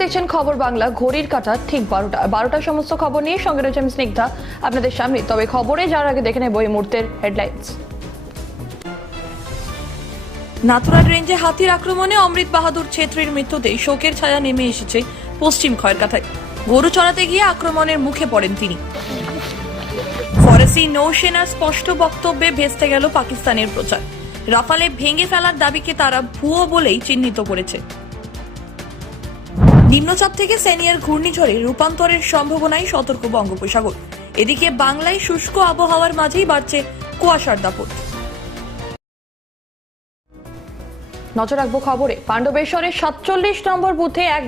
দেখছেন খবর বাংলা, ঘড়ির কাটা ঠিক বারোটা। বারোটার সমস্ত খবর নিয়ে সঙ্গে রয়েছে আমি স্নিগ্ধা। আপনাদের সামনে, তবে খবরে যাওয়ার আগে দেখে নেব এই মুহূর্তের হেডলাইন্স নাথুরাট রেঞ্জে হাতির আক্রমণে অমৃত বাহাদুর ছেত্রীর মৃত্যুতে শোকের ছায়া নেমে এসেছে পশ্চিম খয়েরকাথায়। গরু চড়াতে গিয়ে আক্রমণের মুখে পড়েন তিনি। ফরাসি নৌসেনার স্পষ্ট বক্তব্যে ভেস্তে গেল পাকিস্তানের প্রচার। রাফালে ভেঙে ফেলার দাবিকে তারা ভুয়ো বলেই চিহ্নিত করেছে। নিম্নচাপ থেকে সেনিয়ার ঘূর্ণিঝড়ে রূপান্তরের সম্ভাবনায় সতর্ক বঙ্গোপসাগর। এদিকে বাংলায় শুষ্ক আবহাওয়ার মাঝেই বাড়ছে কুয়াশার দাপট। নজর রাখব খবরে। পাণ্ডবেশ্বরের সাতচল্লিশ নম্বর বুথে এক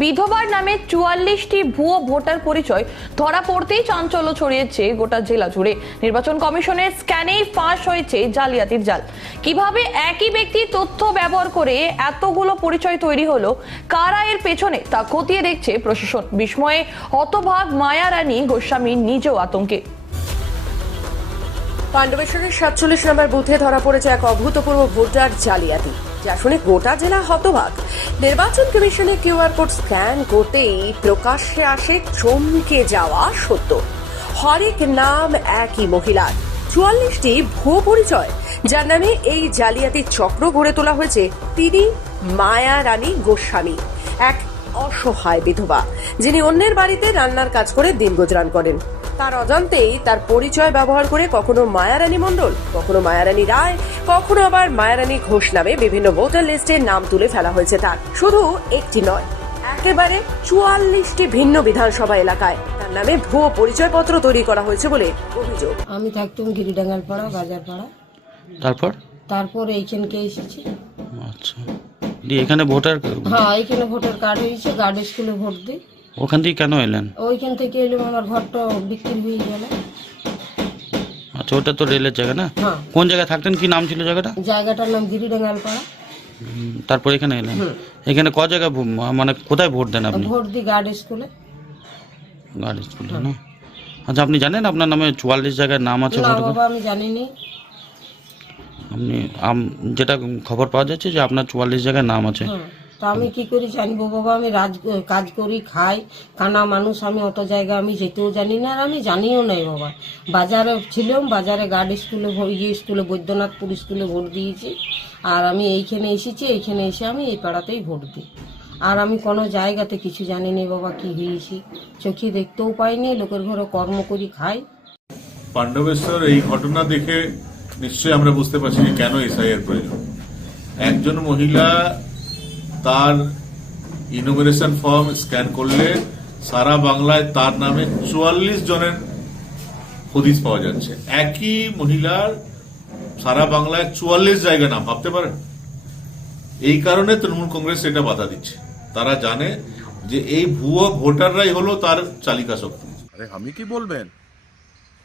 বিধবার নামে চুয়াল্লিশটি ভুয়ো ভোটার পরিচয়। ধরা পড়তেই চাঞ্চল্য ছড়িয়েছে গোটা জেলা জুড়ে। নির্বাচন কমিশনের স্ক্যানেই ফাঁস হয়েছে জালিয়াতির জাল। কীভাবে একই ব্যক্তি তথ্য ব্যবহার করে এতগুলো পরিচয় তৈরি হলো, কারা এর পেছনে, তা খতিয়ে দেখছে প্রশাসন। বিস্ময়ে হতভাগ মায়া রানী গোস্বামী নিজেও আতঙ্কে। পাণ্ডবেশ্বরের সাতচল্লিশ নম্বর বুথে ধরা পড়েছে এক অভূতপূর্ব ভোটার জালিয়াতি। যা শুনে গোটা জেলা হতবাক। নির্বাচন কমিশনের কিউআর কোড স্ক্যান করতেই প্রকাশ্যে আসে চমকে যাওয়া সত্য। হরেক নাম একই মহিলার। চুয়াল্লিশটি ভুয়ো পরিচয়, যার নামে এই জালিয়াতির চক্র গড়ে তোলা হয়েছে তিনি মায়া রানী গোস্বামী, এক অসহায় বিধবা, যিনি অন্যের বাড়িতে রান্নার কাজ করে দিন গুজরান করেন। তার অজান্তেই তার পরিচয় ব্যবহার করে কখনো মায়ারানী মণ্ডল কখনো মায়ারানী রায় কখনো আবার মায়ারানী ঘোষ নামে বিভিন্ন ভোটার লিস্টে নাম তুলে ফেলা হয়েছে তার। শুধু একটি নয় একেবারে চুয়াল্লিশটি ভিন্ন বিধানসভা এলাকায় তার নামে ভুয়ো পরিচয়পত্র তৈরি করা হয়েছে বলে অভিযোগ। আমি থাকতাম গিরিডাঙ্গাল পাড়া বাজার পাড়া তারপর? তারপর এইখানকে এসেছি। আচ্ছা। দিয়ে এখানে ভোটার হ্যাঁ এইখানে ভোটার কার্ড হয়েছে গার্ড স্কুলে ভোট দিই। ওখান থেকে কেন এলেন? ওইখান থেকে এলাম আমার ঘরটা বিক্রি হয়ে গেল। আচ্ছা ওটা তো রেলের জায়গা না? হ্যাঁ। কোন জায়গায় থাকতেন? কি নাম ছিল জায়গাটা? জায়গাটার নাম গিরিডাঙ্গাল পাড়া হুম, তারপর এখানে এলেন? এখানে ক জায়গায় ভো- মানে কোথায় ভোট দেন আপনি? ভোট দিই গার্ড স্কুলে। গাড়ি স্কুলে না? আচ্ছা আপনি জানেন আপনার নামে চুয়াল্লিশ জায়গায় নাম আছে না ভোটার বাবা আমি জানিনি। আপনি আম- যেটা খবর পাওয়া যাচ্ছে যে আপনার চুয়াল্লিশ জায়গায় নাম আছে। হ্যাঁ। তা আমি কি করি জানব বাবা? আমি রাজ, কাজ করি, খাই। কানা মানুষ, আমি অত জায়গা আমি যেতেও জানি না আর আমি জানিও নাই বাবা। বাজারে ছিলাম, বাজারে গার্ড স্কুলে ইয়ে স্কুলে বৈদ্যনাথপুর স্কুলে ভোট দিয়েছি। আর আমি এইখানে এসেছি, এইখানে এসে আমি এই পাড়াতেই ভোট দিই। আর আমি কোনো জায়গাতে কিছু জানি না বাবা, কি হয়েছি? চোখে দেখতেও পাইনি লোকের ঘরে কর্ম করি, খাই। পাণ্ডবেশ্বর, এই ঘটনা দেখে নিশ্চয়ই আমরা বুঝতে পারছি কেন এসআইয়ের প্রয়োজন। একজন মহিলা তার ইনোমিনেশন ফর্ম স্ক্যান করলে সারা বাংলায় তার নামে চুয়াল্লিশ জনের হদিস পাওয়া যাচ্ছে একই মহিলার সারা বাংলায় চুয়াল্লিশ জায়গা নাম ভাবতে পারেন এই কারণে তৃণমূল কংগ্রেস এটা বাধা দিচ্ছে তারা জানে যে এই ভুয়ো ভোটাররাই হলো তার চালিকা শক্তি अरे हम ही की बोल बहन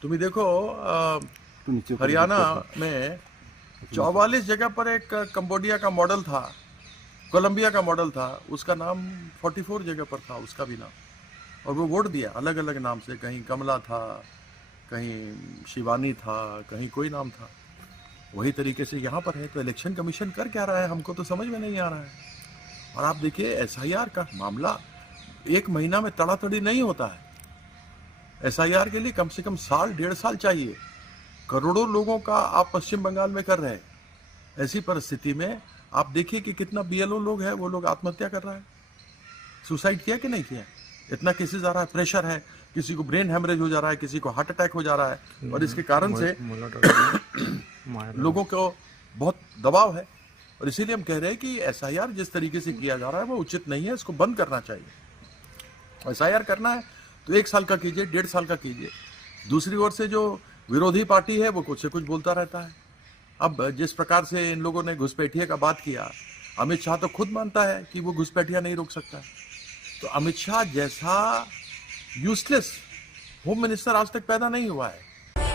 तुम ही देखो अ, हरियाणा में चौवालीस जगह पर एक कंबोडिया का मॉडल था कोलंबिया का मॉडल था, उसका नाम 44 जगह पर था, उसका भी नाम। और वो वोट दिया अलग अलग नाम से, कहीं कमला था, कहीं शिवानी था, कहीं कोई नाम था। वही तरीके से यहाँ पर है तो इलेक्शन कमीशन कर क्या रहा है, हमको तो समझ में नहीं आ रहा है। और आप देखिए, एसआईआर का मामला एक महीना में तड़ातड़ी नहीं होता है। एसआईआर के लिए कम से कम साल, डेढ़ साल चाहिए। करोड़ों लोगों का आप पश्चिम बंगाल में कर रहे हैं। ऐसी परिस्थिति में आप देखिए कि कितना बीएलओ लोग है वो लोग आत्महत्या कर रहा है। सुसाइड किया कि नहीं किया? इतना केसेस आ रहा है प्रेशर है किसी को ब्रेन हेमरेज हो जा रहा है किसी को हार्ट अटैक हो जा रहा है। और इसके कारण से लोगों को बहुत दबाव है। और इसीलिए हम कह रहे हैं कि एसआईआर जिस तरीके से किया जा रहा है वो उचित नहीं है इसको बंद करना चाहिए। एसआईआर करना है तो एक साल का कीजिए डेढ़ साल का कीजिए। दूसरी ओर से जो विरोधी पार्टी है वो कुछ से कुछ बोलता रहता है। अब जिस प्रकार से इन लोगों ने घुसपैठिया का बात किया अमित शाह तो खुद मानता है कि वो घुसपैठिया नहीं रोक सकता तो अमित शाह जैसा यूजलेस होम मिनिस्टर आज तक पैदा नहीं हुआ है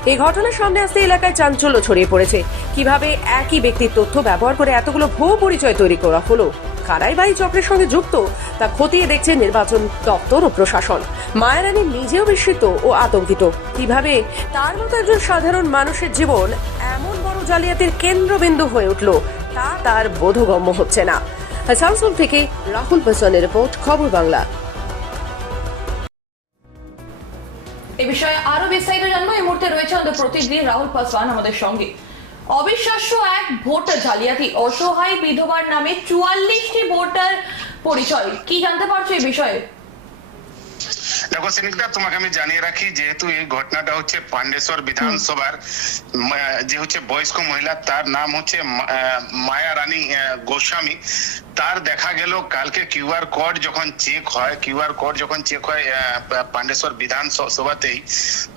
এই ঘটনার সামনে আসতে এলাকায় চাঞ্চল্য ছড়িয়ে পড়েছে কিভাবে একই ব্যক্তির তথ্য ব্যবহার করে এতগুলো ভুয়ো পরিচয় তৈরি করা হলো কারাই বাই চক্রের সঙ্গে যুক্ত তা খতিয়ে দেখছে নির্বাচন দপ্তর ও প্রশাসন মায়ারানী নিজেও বিস্মিত ও আতঙ্কিত কিভাবে তার মতো একজন সাধারণ মানুষের জীবন এমন বড় জালিয়াতির কেন্দ্রবিন্দু হয়ে উঠল। তা তার বোধগম্য হচ্ছে না। আসানসোল থেকে রাহুল বসনের রিপোর্ট, খবর বাংলা। এ বিষয়ে আরও বিস্তারিত জানব। এই মুহূর্তে রয়েছে আমাদের প্রতিনিধি রাহুল পাসওয়ান আমাদের সঙ্গে। অবিশ্বাস্য এক ভোট জালিয়াতি, অসহায় বিধবার নামে চুয়াল্লিশটি ভোটার পরিচয়। কি জানতে পারছ এই বিষয়ে? দেখো সিনিকদা তোমাকে আমি জানিয়ে রাখি যেহেতু এই ঘটনাটা হচ্ছে পান্ডেশ্বর বিধানসভার যে হচ্ছে বয়স্ক মহিলা তার নাম হচ্ছে মায়া রানী গোস্বামী। তার দেখা গেল, কালকে কিউআর কোড যখন চেক হয় কিউআর কোড যখন চেক হয় পান্ডেশ্বর বিধানসভাতেই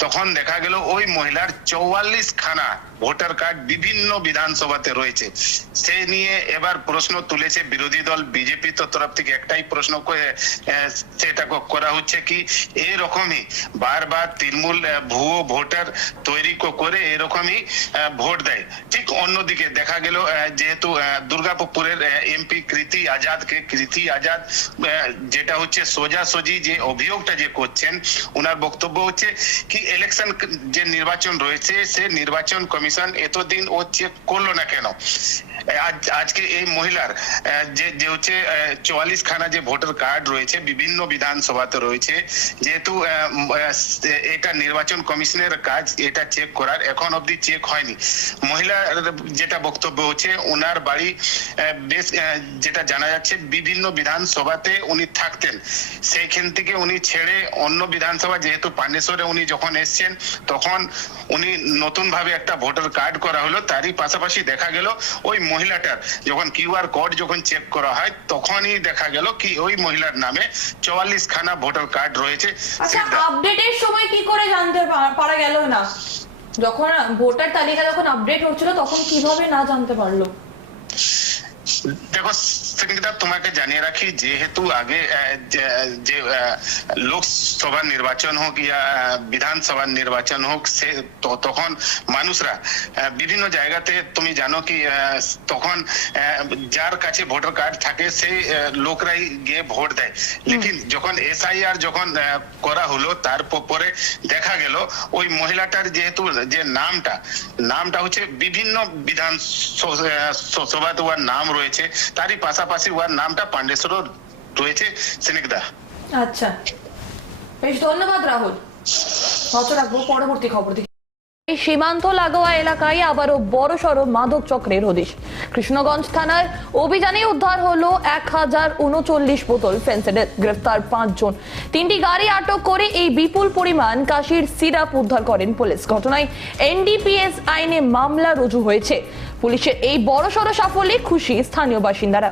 তখন দেখা গেল ওই মহিলার চৌয়াল্লিশ খানা ভোটার কার্ড বিভিন্ন বিধানসভাতে রয়েছে। সে নিয়ে এবার প্রশ্ন তুলেছে বিরোধী দল বিজেপি তো তরফ থেকে একটাই প্রশ্ন সেটা করা হচ্ছে কি, এরকমই বারবার তৃণমূল ভুয়ো ভোটার তৈরি করে এরকমই ভোট দেয়। ঠিক অন্যদিকে দেখা গেল যেহেতু দুর্গাপুরের এমপি কৃতি আজাদকে কৃতি আজাদ যেটা হচ্ছে সোজাসুজি যে অভিযোগটা যে করছেন ওনার বক্তব্য হচ্ছে কি ইলেকশন যে নির্বাচন রয়েছে সে নির্বাচন কমিশন এতদিন ও চেক করল না কেন? আজ আজকে এই মহিলার যে যে হচ্ছে চুয়াল্লিশ খানা যে ভোটার কার্ড রয়েছে বিভিন্ন বিধানসভাতে রয়েছে যেহেতু এটা নির্বাচন কমিশনের কাজ এটা চেক করার এখন অবধি চেক হয়নি। মহিলার যেটা বক্তব্য হচ্ছে ওনার বাড়ি বেশ আহ, যেটা জানা যাচ্ছে বিভিন্ন বিধানসভাতে উনি থাকতেন। সেইখান থেকে উনি ছেড়ে অন্য বিধানসভা যেহেতু পান্ডেশ্বরে উনি যখন এসছেন তখন উনি নতুন ভাবে একটা ভোটার কার্ড করা হলো। তারই পাশাপাশি দেখা গেল ওই মহিলাটার যখন কিউআর কোড যখন চেক করা হয় তখনই দেখা গেল কি ওই মহিলার নামে চুয়াল্লিশ খানা ভোটার কার্ড রয়েছে। আচ্ছা আপডেটের সময় কি করে জানতে পারা গেল না? যখন ভোটার তালিকা যখন আপডেট হচ্ছিল তখন কীভাবে না জানতে পারল? দেখো সঙ্গীতা তোমাকে জানিয়ে রাখি যেহেতু আগে যে- লোকসভা নির্বাচন হোক ইয়া আহ, বিধানসভার নির্বাচন হোক সে তখন মানুষরা বিভিন্ন জায়গাতে তুমি জানো কি তখন যার কাছে ভোটার কার্ড থাকে সেই লোকরাই গিয়ে ভোট দেয়। লেকিন যখন এসআইআর যখন আহ, করা হলো তারপরে দেখা গেল ওই মহিলাটার যেহেতু যে নামটা নামটা হচ্ছে বিভিন্ন বিধান সভাতে ওর নাম রয়েছে। তারই পাশাপাশি ওর নামটা পান্ডেশ্বর রয়েছে সেনিকদা। আচ্ছা। বেশ ধন্যবাদ রাহুল। নজর রাখব পরবর্তী খবর দিকে সীমান্ত লাগোয়া এলাকায় আবারও বড় সড় মাদক চক্রের হদিশ। কৃষ্ণগঞ্জ থানার অভিযানে উদ্ধার হলো এক হাজার উনচল্লিশ বোতল ফেন্সিডিল গ্রেফতার পাঁচজন। তিনটি গাড়ি আটক করে এই বিপুল পরিমাণ কাশির সিরাপ উদ্ধার করেন পুলিশ। ঘটনায় এনডিপিএস আইনে মামলা রুজু হয়েছে। পুলিশের এই বড় সড় সাফল্যে খুশি স্থানীয় বাসিন্দারা।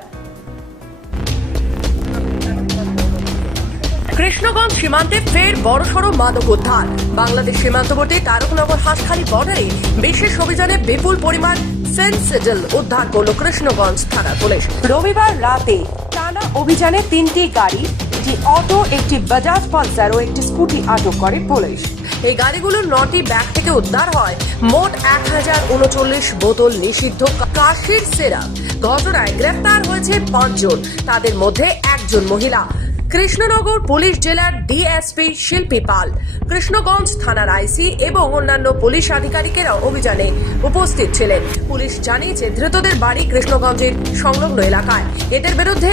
কৃষ্ণগঞ্জ সীমান্তে ফের বড়সড় মাদক উদ্ধার। বাংলাদেশ সীমান্তবর্তী তারকনগর হাঁসখালি বর্ডারে বিশেষ অভিযানে বিপুল পরিমাণ ফেন্সিডল উদ্ধার করল কৃষ্ণগঞ্জ থানা পুলিশ। রবিবার রাতে টানা অভিযানে তিনটি গাড়ি, একটি অটো, একটি বাজাজ পালসার ও একটি স্কুটি আটক করে পুলিশ। এই গাড়িগুলোর নটি ব্যাগ থেকে উদ্ধার হয়। মোট এক হাজার উনচল্লিশ বোতল নিষিদ্ধ কাশির সেরাপ। ঘটনায় গ্রেফতার হয়েছে পাঁচজন। তাদের মধ্যে একজন মহিলা। কৃষ্ণনগর পুলিশ জেলার ডিএসপি শিল্পী পাল, কৃষ্ণগঞ্জ থানার আইসি এবং অন্যান্য পুলিশ আধিকারিকেরা অভিযানে উপস্থিত ছিলেন। পুলিশ জানিয়েছে, ধৃতদের বাড়ি কৃষ্ণগঞ্জের সংলগ্ন এলাকায়। এদের বিরুদ্ধে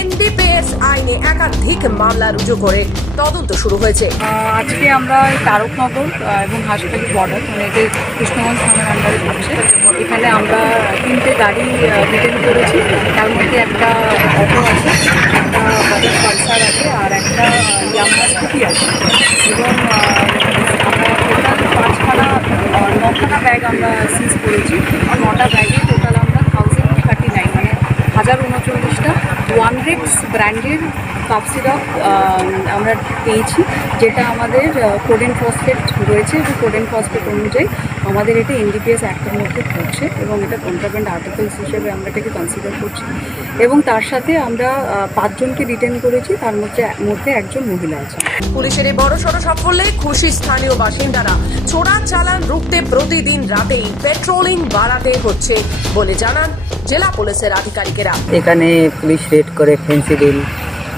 এনডিপিএস আইনে একাধিক মামলা রুজু করে তদন্ত শুরু হয়েছে। আজকে আমরা তারকনগর এবং হাসপাতাল বর্ডার মানে কৃষ্ণগঞ্জ থানার আন্ডারে এখানে আমরা তিনটে গাড়ি ডিটেন করেছি। তার মধ্যে একটা অটো আছে, একটা বাজাজ পালসার আছে, আর একটা ইয়ামা স্কুটি আছে। এবং আমরা টোটাল পাঁচখানা নখানা ব্যাগ আমরা সিজ করেছি। আর নটা ব্যাগে টোটাল আমরা থাউজেন্ড থার্টি নাইন মানে হাজার উনচল্লিশটা ওয়ান রিক্স ব্র্যান্ডের কাপ সিরাপ আমরা পেয়েছি যেটা আমাদের কোডেন ফসফেট রয়েছে এবং কোডেন ফসফেট অনুযায়ী আমাদের এটা এনডিপিএস অ্যাক্টের মধ্যে পড়ছে এবং এটা কন্ট্রাব্যান্ড আর্টিকেলস হিসেবে আমরা এটাকে কনসিডার করছি। এবং তার সাথে আমরা পাঁচজনকে রিটেন করেছি তার মধ্যে মধ্যে একজন মহিলা আছে। পুলিশের এই বড়সড় সাফল্যে খুশি স্থানীয় বাসিন্দারা। চোরা চালান রুখতে প্রতিদিন রাতেই পেট্রোলিং বাড়াতে হচ্ছে বলে জানান জেলা পুলিশের আধিকারিকেরা। এখানে পুলিশ রেড করে ফেন্সিডিল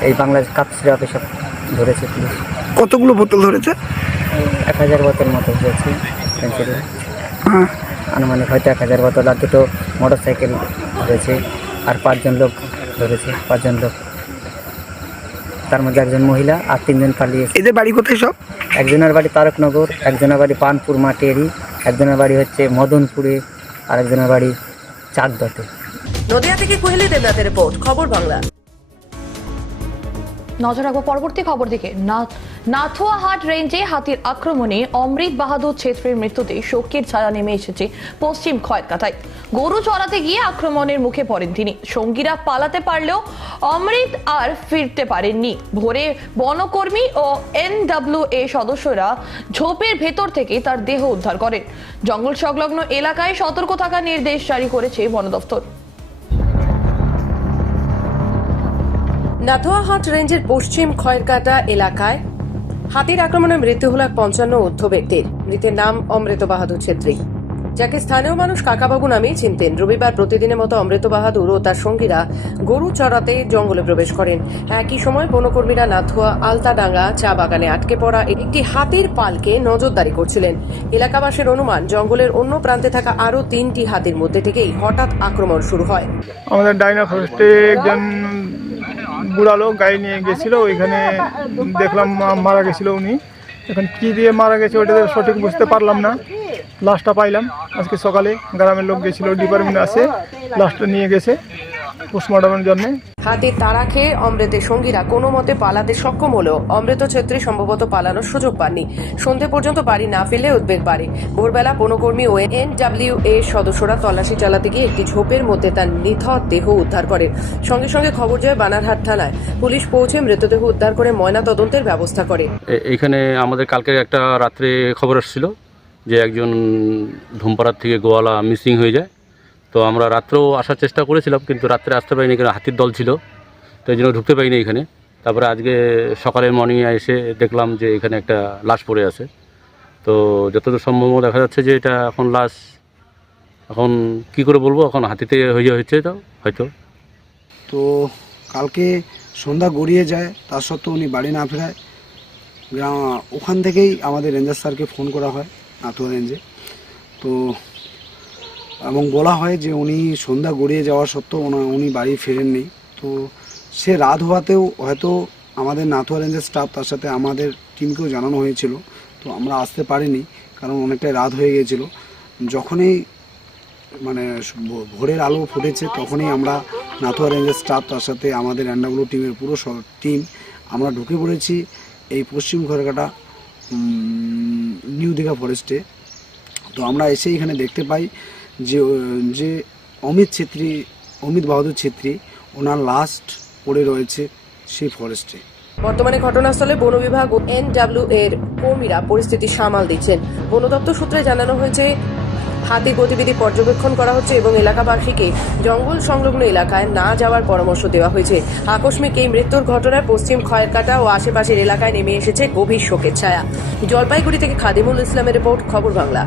এই বাংলাদেশ কাপ সিরাপ এসব ধরেছে পুলিশ। কতগুলো বোতল ধরেছে? এক হাজার বোতল মতো হয়েছে ফেন্সিডিল হ্যাঁ। আনুমানিক হয়তো এক হাজার বোতল আর দুটো মোটর সাইকেল ধরেছে আর পাঁচজন লোক ধরেছে পাঁচজন লোক। তার মধ্যে একজন মহিলা আর তিনজন পালিয়েছে। এদের বাড়ি কোথায় সব? একজনের বাড়ি তারকনগর একজনের বাড়ি পানপুর মাটেরি একজনের বাড়ি হচ্ছে মদনপুরে আর একজনের বাড়ি চাকদতে। নদিয়া থেকে কোহেলি দেবনাথের রিপোর্ট খবর বাংলা। নজর রাখব পরবর্তী খবর দিকে। নাথুয়াহাট রেঞ্জে হাতির আক্রমণে অমৃত বাহাদুর ছেত্রীর মৃত্যুতে শোকের ছায়া নেমে এসেছে পশ্চিম খয়েরকাটায় গরু চড়াতে গিয়ে আক্রমণের মুখে পড়েন তিনি। সঙ্গীরা পালাতে পারলেও অমৃত আর ফিরতে পারেননি। ভোরে বনকর্মী ও এনডব্লিউ এ সদস্যরা ঝোপের ভেতর থেকে তার দেহ উদ্ধার করেন। জঙ্গল সংলগ্ন এলাকায় সতর্ক থাকার নির্দেশ জারি করেছে বন দফতর নাথুয়াহাট রেঞ্জের পশ্চিম খয়েরকাটা এলাকায় হাতির আক্রমণে মৃত্যু হল এক পঞ্চান্ন ঊর্ধ্ব ব্যক্তির। মৃতের নাম অমৃত বাহাদুর ছেত্রী। যাকে স্থানীয় মানুষ কাকাবাবু নামেই চিনতেন। রবিবার প্রতিদিনের মতো অমৃত বাহাদুর ও তার সঙ্গীরা গরু চড়াতে জঙ্গলে প্রবেশ করেন। একই সময় বনকর্মীরা নাথুয়া আলতাডাঙ্গা চা বাগানে আটকে পড়া একটি হাতির পালকে নজরদারি করছিলেন। এলাকাবাসীর অনুমান, জঙ্গলের অন্য প্রান্তে থাকা আরও তিনটি হাতির মধ্যে থেকেই হঠাৎ আক্রমণ শুরু হয়। আমাদের বুড়া লোক গাড়ি নিয়ে গেছিল, ওইখানে দেখলাম মারা গেছিল উনি। এখন কি দিয়ে মারা গেছে ওটা সঠিক বুঝতে পারলাম না। লাশটা পাইলাম। আজকে সকালে গ্রামের লোক গেছিল ডিপার্টমেন্ট আছে লাশটা নিয়ে গেছে। পোস্টমর্টমের জন্য? হাতির তাড়া খেয়ে অমৃতের সঙ্গীরা কোনো মতে পালাতে সক্ষম হলেও অমৃত ছেত্রী সম্ভবত পালানোর সুযোগ পাননি। সন্ধে পর্যন্ত বাড়ি না ফেলে উদ্বেগ বাড়ে। ভোরবেলা বনকর্মী ও এনডব্লিউ এর সদস্যরা তল্লাশি চালাতে গিয়ে একটি ঝোপের মধ্যে তার নিথর দেহ উদ্ধার করে। সঙ্গে সঙ্গে খবর যায় বানারহাট থানায়। পুলিশ পৌঁছে মৃতদেহ উদ্ধার করে ময়না তদন্তের ব্যবস্থা করে। এখানে আমাদের কালকে একটা রাত্রে খবর আসছিল যে একজন ধূমপাড়ার থেকে গোয়ালা মিসিং হয়ে যায়। তো আমরা রাত্রেও আসার চেষ্টা করেছিলাম, কিন্তু রাত্রে আসতে পারিনি এখানে হাতির দল ছিল, তো এই জন্য ঢুকতে পারিনি এখানে। তারপরে আজকে সকালে মর্নিংয়ে এসে দেখলাম যে এখানে একটা লাশ পড়ে আছে। তো যতদূর সম্ভব দেখা যাচ্ছে যে এটা এখন লাশ, এখন কি করে বলব? এখন হাতিতে হয়ে হয়েছে তো, হয়তো। তো কালকে সন্ধ্যা গড়িয়ে যায়, তার সত্ত্বেও উনি বাড়ি না ফেরায়। ওখান থেকেই আমাদের রেঞ্জার স্যারকে ফোন করা হয় নাথুয়া রেঞ্জে। তো এবং বলা হয় যে উনি সন্ধ্যা গড়িয়ে যাওয়া সত্ত্বেও উনি বাড়ি ফেরেননি। তো সে রাত হওয়াতেও হয়তো আমাদের নাথুয়া রেঞ্জের স্টাফ তার সাথে আমাদের টিমকেও জানানো হয়েছিল। তো আমরা আসতে পারিনি, কারণ অনেকটাই রাত হয়ে গিয়েছিল। যখনই মানে ভোরের আলো ফুটেছে তখনই আমরা নাথুয়া রেঞ্জের স্টাফ তার সাথে আমাদের এনডাব্লিউ টিমের পুরো টিম আমরা ঢুকে পড়েছি এই পশ্চিম ঘরকাটা নিউ দীঘা ফরেস্টে তো আমরা এসে এখানে দেখতে পাই যে যে অমিত ছেত্রী, অমিত বাহাদুর ছেত্রী, ওনার লাস্ট পড়ে রয়েছে সেই ফরেস্টে বর্তমানে ঘটনাস্থলে বন বিভাগ ও এনডব্লিউ এর কর্মীরা পরিস্থিতি সামাল দিচ্ছেন। বন দপ্তর সূত্রে জানানো হয়েছে, হাতি গতিবিধি পর্যবেক্ষণ করা হচ্ছে এবং এলাকাবাসীকে জঙ্গল সংলগ্ন এলাকায় না যাওয়ার পরামর্শ দেওয়া হয়েছে। আকস্মিক এই মৃত্যুর ঘটনায় পশ্চিম খয়েরকাটা ও আশেপাশের এলাকায় নেমে এসেছে গভীর শোকের ছায়া। জলপাইগুড়ি থেকে খাদিমুল ইসলামের রিপোর্ট, খবর বাংলা।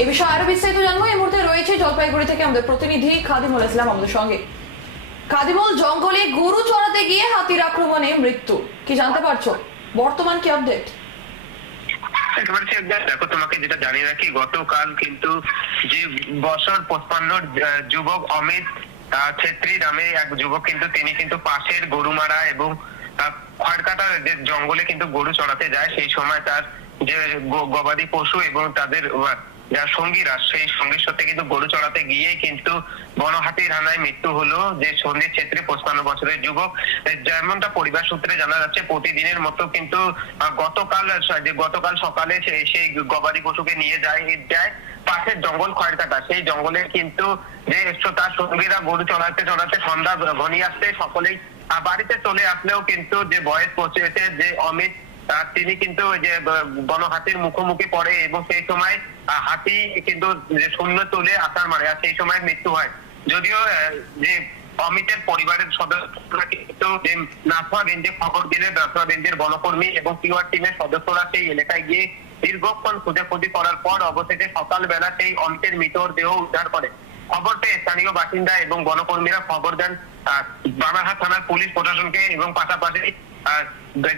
এই বিষয়ে আরও বিস্তারিত জানব। এই মুহূর্তে রয়েছে জলপাইগুড়ি থেকে আমাদের প্রতিনিধি খাদিমুল ইসলাম আমাদের সঙ্গে। খাদিমুল জঙ্গলে গরু চড়াতে গিয়ে হাতির আক্রমণে মৃত্যু। কি জানতে পারছ? বর্তমান কি আপডেট দেখ, তোমাকে যেটা জানিয়ে রাখি গতকাল কিন্তু যে বছর যুবক অমিত ছেত্রী নামে এক যুবক কিন্তু তিনি কিন্তু পাশের গরুমারা এবং আহ, খড়কাটার যে জঙ্গলে কিন্তু গরু চড়াতে যায় সেই সময় তার যে গবাদি পশু এবং তাদের যারা সঙ্গীরা সেই সঙ্গীর সাথে কিন্তু গরু চড়াতে গিয়ে কিন্তু বনহাতির হানায় মৃত্যু হলো যে সন্দীপ ছেত্রী পঁচপান্ন বছরের যুবক। যেমনটা পরিবার সূত্রে জানা যাচ্ছে, প্রতিদিনের মতো কিন্তু গতকাল যে গতকাল সকালে সেই গবাদি পশুকে নিয়ে যায় যায় পাশের জঙ্গল খয়রকাটা সেই জঙ্গলে কিন্তু যে তার সঙ্গীরা গরু চড়াতে চড়াতে সন্ধ্যা ঘনিয়ে আসতে সকলেই বাড়িতে চলে আসলেও কিন্তু যে বয়স পৌঁছেছে যে অমিত তিনি কিন্তু যে বনহাতির মুখোমুখি পড়ে এবং সেই সময় হাতি কিন্তু শূন্য তুলে আসার মারে, আর সেই সময় মৃত্যু হয়। যদিও যে অমিতের পরিবারের সদস্যরা কিন্তু নাথুয়া রেঞ্জে খবর দিলে নাথুয়া রেঞ্জের বনকর্মী এবং কিউআর টিমের সদস্যরা সেই এলাকায় গিয়ে দীর্ঘক্ষণ খোঁজাখুঁজি করার পর অবশেষে সকালবেলা সেই অমিতের মৃতর দেহ উদ্ধার করে। খবর পেয়ে স্থানীয় বাসিন্দা এবং বনকর্মীরা খবর দেন বানারহাট থানার পুলিশ প্রশাসনকে এবং পাশাপাশি আহ,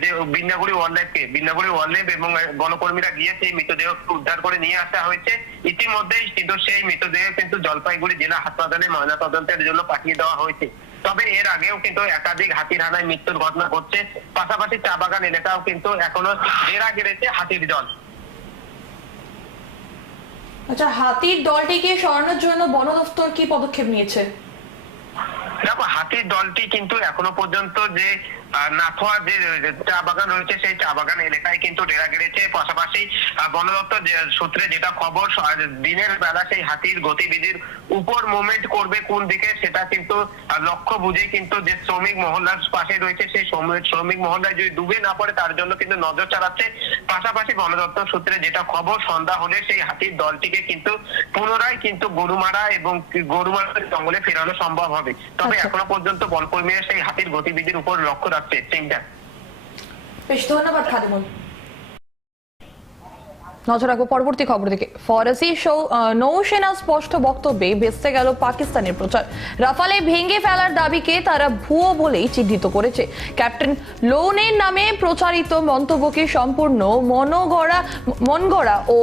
যে বিন্যাগুড়ি ওয়ার্ল্ডলাইফ এবং বনকর্মীরা গিয়ে সেই মৃতদেহ উদ্ধার করে নিয়ে আসা হয়েছে। ইতিমধ্যেই কিন্তু সেই মৃতদেহ কিন্তু জলপাইগুড়ি জেলা হাসপাতালে ময়নাতদন্তের জন্য পাঠিয়ে দেওয়া হয়েছে। তবে এর আগেও কিন্তু একাধিক হাতির হানায় মৃত্যুর ঘটনা ঘটছে। পাশাপাশি চা বাগান এলাকাও কিন্তু এখনও ডেরা গেড়েছে হাতির দল। আচ্ছা হাতির দলটিকে সরানোর জন্য বন দফতর কি পদক্ষেপ নিয়েছে? দেখো হাতির দলটি কিন্তু এখনও পর্যন্ত যে যে চা বাগান রয়েছে সেই চা বাগান এলাকায় কিন্তু ডেরা গেড়েছে পাশাপাশি বন দপ্তর সূত্রে যেটা খবর দিনের বেলা সেই হাতির গতিবিধির উপর মুভমেন্ট করবে কোন দিকে সেটা কিন্তু লক্ষ্য বুঝে কিন্তু যে শ্রমিক মহল্লার পাশে রয়েছে সেই শ্রমিক- শ্রমিক মহল্লায় যদি ডুবে না পড়ে তার জন্য কিন্তু নজর চালাচ্ছে। পাশাপাশি বন দপ্তর সূত্রে যেটা খবর সন্ধ্যা হলে সেই হাতির দলটিকে কিন্তু পুনরায় কিন্তু গরুমারা এবং গরুমারা জঙ্গলে ফেরানো সম্ভব হবে। তবে আচ্ছা। এখনও পর্যন্ত বনকর্মীরা সেই হাতির গতিবিধির উপর লক্ষ্য বেশ, ধন্যবাদ নজর রাখব পরবর্তী খবর দিকে ফরাসি নৌসেনা স্পষ্ট বক্তব্যে ভেস্তে গেল পাকিস্তানের প্রচার। রাফালে ভেঙে ফেলার দাবিকে তারা ভুয়ো বলেই চিহ্নিত করেছে। ক্যাপ্টেন লোনের নামে প্রচারিত মন্তব্যকে সম্পূর্ণ মনগড়া মনগড়া ও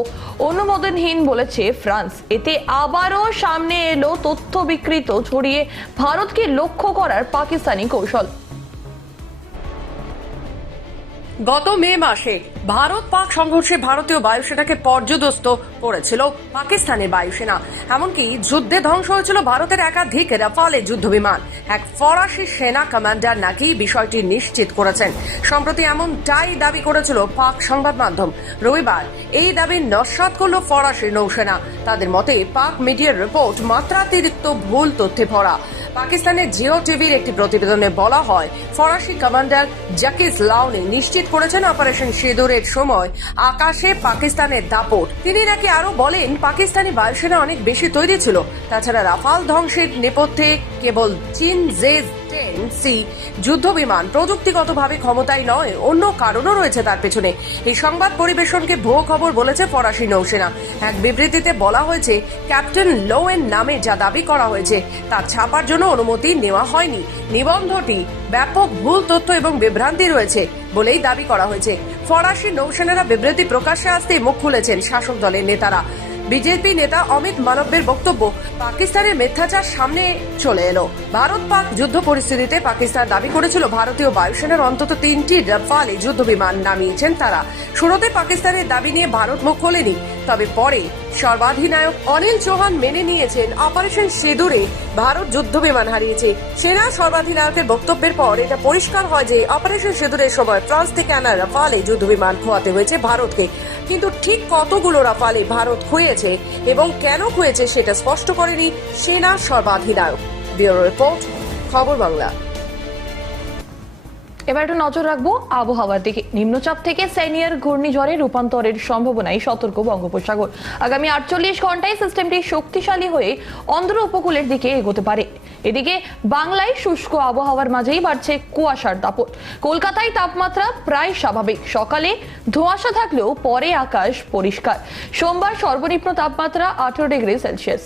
অনুমোদনহীন বলেছে ফ্রান্স। এতে আবারও সামনে এলো তথ্য বিকৃত, ছড়িয়ে ভারতকে লক্ষ্য করার পাকিস্তানি কৌশল। গত মে মাসে ভারত পাক সংঘর্ষে ভারতীয় বায়ুসেনাকে পর্যদস্ত করেছিল পাকিস্তানের বায়ুসেনা। এমনকি যুদ্ধে ধ্বংস হয়েছিল ভারতের একাধিক রাফালে যুদ্ধ বিমান এক ফরাসি সেনা কমান্ডার নাকি বিষয়টি নিশ্চিত করেছেন। সম্প্রতি এমনটাই দাবি করেছিল পাক সংবাদ মাধ্যম। রবিবার এই দাবি নস্বাত করল ফরাসি নৌসেনা। তাদের মতে, পাক মিডিয়ার রিপোর্ট মাত্রাতিরিক্ত ভুল তথ্যে ভরা। পাকিস্তানের জিও টিভির একটি প্রতিবেদনে বলা হয়, ফরাসি কমান্ডার জাকিস লাউনি নিশ্চিত করেছেন অপারেশন সিঁদুরের সময়। আকাশে পাকিস্তানের দাপট। তিনি নাকি আরও বলেন, পাকিস্তানি বায়ুসেনা অনেক বেশি তৈরি ছিল। তাছাড়া রাফাল ধ্বংসের নেপথ্যে কেবল চীন জেজ টেন সি যুদ্ধ বিমান প্রযুক্তিগতভাবে ক্ষমতায় নয়, অন্য কারণও রয়েছে তার পেছনে। এই সংবাদ পরিবেশনকে ভুয়ো খবর বলেছে ফরাসি নৌসেনা। এক বিবৃতিতে বলা হয়েছে, ক্যাপ্টেন লোয়েন নামে যা দাবি করা হয়েছে তার ছাপার জন্য অনুমতি নেওয়া হয়নি। নিবন্ধটি ব্যাপক ভুল তথ্য এবং বিভ্রান্তি রয়েছে বলেই দাবি করা হয়েছে। ফরাসি নৌসেনারা বিবৃতি প্রকাশ্যে আসতেই মুখ খুলেছেন শাসক দলের নেতারা। বিজেপি নেতা অমিত মালব্যের বক্তব্য, পাকিস্তানের মিথ্যাচার সামনে চলে এলো। ভারত পাক যুদ্ধ পরিস্থিতিতে পাকিস্তান দাবি করেছিল, ভারতীয় বায়ুসেনার অন্তত তিনটি রাফালে যুদ্ধ বিমান নামিয়েছেন তারা। শুরুতে পাকিস্তানের দাবি নিয়ে ভারত মুখ খোলেনি, তবে পরে সর্বাধিনায়ক অনিল চৌহান মেনে নিয়েছেন, অপারেশন সিঁদুরে ভারত যুদ্ধ বিমান হারিয়েছে। সেনা সর্বাধিনায়কের বক্তব্যের পর এটা পরিষ্কার হয় যে, অপারেশন সিঁদুরের সময় ফ্রান্স থেকে আনা রাফালে যুদ্ধ বিমান খোয়াতে হয়েছে ভারতকে। কিন্তু ঠিক কতগুলো রাফালে ভারত খুঁয়েছে এবং কেন খুঁয়েছে সেটা স্পষ্ট করেনি সেনা সর্বাধিনায়ক। ব্যুরো রিপোর্ট, খবর বাংলা। এবার একটু নজর রাখব আবহাওয়ার দিকে। নিম্নচাপ থেকে সেনিয়র ঘূর্ণিঝড়ে রূপান্তরের সম্ভাবনায় সতর্ক বঙ্গোপসাগর। আগামী আটচল্লিশ ঘন্টায় সিস্টেমটি শক্তিশালী হয়ে অন্ধ্র উপকূলের দিকে এগোতে পারে। এদিকে বাংলায় শুষ্ক আবহাওয়ার মাঝেই বাড়ছে কুয়াশার দাপট। কলকাতায় তাপমাত্রা প্রায় স্বাভাবিক। সকালে ধোঁয়াশা থাকলেও পরে আকাশ পরিষ্কার। সোমবার সর্বনিম্ন তাপমাত্রা আঠেরো ডিগ্রি সেলসিয়াস।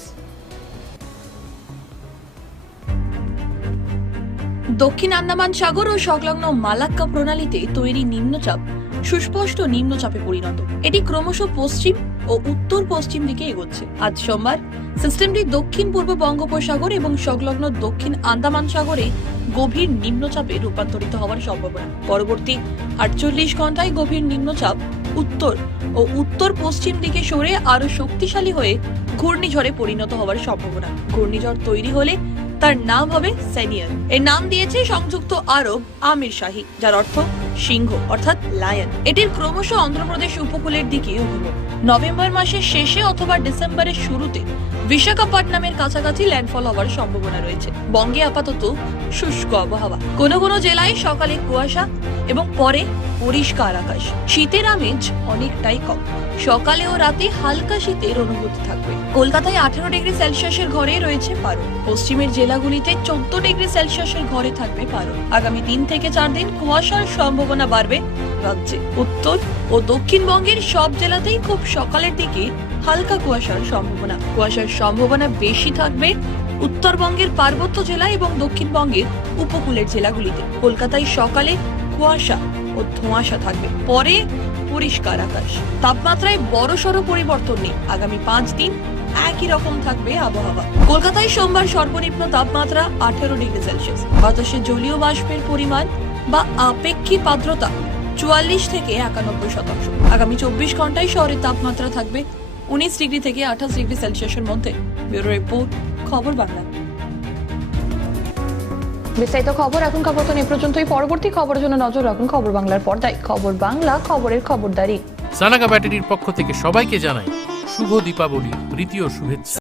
দক্ষিণ আন্দামান সাগর ও সংলগ্ন মালাক্কা প্রণালীতে তৈরি নিম্নচাপ, সুস্পষ্ট নিম্নচাপে পরিণত। এটি ক্রমশ পশ্চিম ও উত্তর পশ্চিম দিকে এগোচ্ছে। আজ সোমবার, সিস্টেমটি দক্ষিণ পূর্ব বঙ্গোপসাগর এবং সংলগ্ন দক্ষিণ আন্দামান সাগরে গভীর নিম্নচাপে রূপান্তরিত হওয়ার সম্ভাবনা। পরবর্তী আটচল্লিশ ঘন্টায় গভীর নিম্নচাপ উত্তর ও উত্তর পশ্চিম দিকে সরে আরও শক্তিশালী হয়ে ঘূর্ণিঝড়ে পরিণত হওয়ার সম্ভাবনা। ঘূর্ণিঝড় তৈরি হলে তার নাম হবে সেনিয়র। এর নাম দিয়েছে সংযুক্ত আরব আমির শাহী, যার অর্থ সিংহ, অর্থাৎ লায়ন এটির ক্রমশ অন্ধ্রপ্রদেশ উপকূলের দিকে অভিমুখ নভেম্বর মাসের শেষে অথবা ডিসেম্বরের শুরুতে বিশাখাপট্টনামের কাছাকাছি ল্যান্ডফল হওয়ার সম্ভাবনা রয়েছে। বঙ্গে আপাতত শুষ্ক আবহাওয়া। কোনো কোনো জেলায় সকালে কুয়াশা এবং পরে পরিষ্কার আকাশ। শীতের আমেজ অনেকটাই কম। সকালে ও রাতে হালকা শীতের অনুভূতি থাকবে। কলকাতায় আঠারো ডিগ্রি সেলসিয়াসের ঘরে রয়েছে পারো। পশ্চিমের জেলাগুলিতে চোদ্দ ডিগ্রি সেলসিয়াসের ঘরে থাকবে পারো। আগামী তিন থেকে চার দিন কুয়াশার সম্ভাবনা বাড়বে রাজ্যে। উত্তর ও দক্ষিণবঙ্গের সব জেলাতেই খুব সকালের দিকে হালকা কুয়াশার সম্ভাবনা। কুয়াশার সম্ভাবনা বেশি থাকবে উত্তরবঙ্গের পার্বত্য জেলা এবং দক্ষিণবঙ্গের উপকূলের জেলাগুলিতে। কলকাতায় সকালে কুয়াশা ও ধোঁয়াশা থাকবে, পরে পরিষ্কার আকাশ। তাপমাত্রায় বড় সড়ো পরিবর্তন নেই, আগামী পাঁচ দিন একই রকম থাকবে আবহাওয়া। কলকাতায় সোমবার সর্বনিম্ন তাপমাত্রা আঠেরো ডিগ্রি সেলসিয়াস। বাতাসে জলীয় বাষ্পের পরিমাণ বা আপেক্ষিক আর্দ্রতা চুয়াল্লিশ থেকে একানব্বই শতাংশ। আগামী চব্বিশ ঘন্টায় শহরের তাপমাত্রা থাকবে উনিশ ডিগ্রি থেকে আঠাশ ডিগ্রি সেলসিয়াসের মধ্যে ব্যুরো রিপোর্ট খবর বাংলা। বিস্তারিত খবর এখন খবর তো এই পর্যন্তই। পরবর্তী খবরের জন্য নজর রাখুন খবর বাংলার পর্দায়। খবর বাংলা খবরের খবরদারি। সানাগা ব্যাটারির পক্ষ থেকে সবাইকে জানাই শুভ দীপাবলি তৃতীয় শুভেচ্ছা।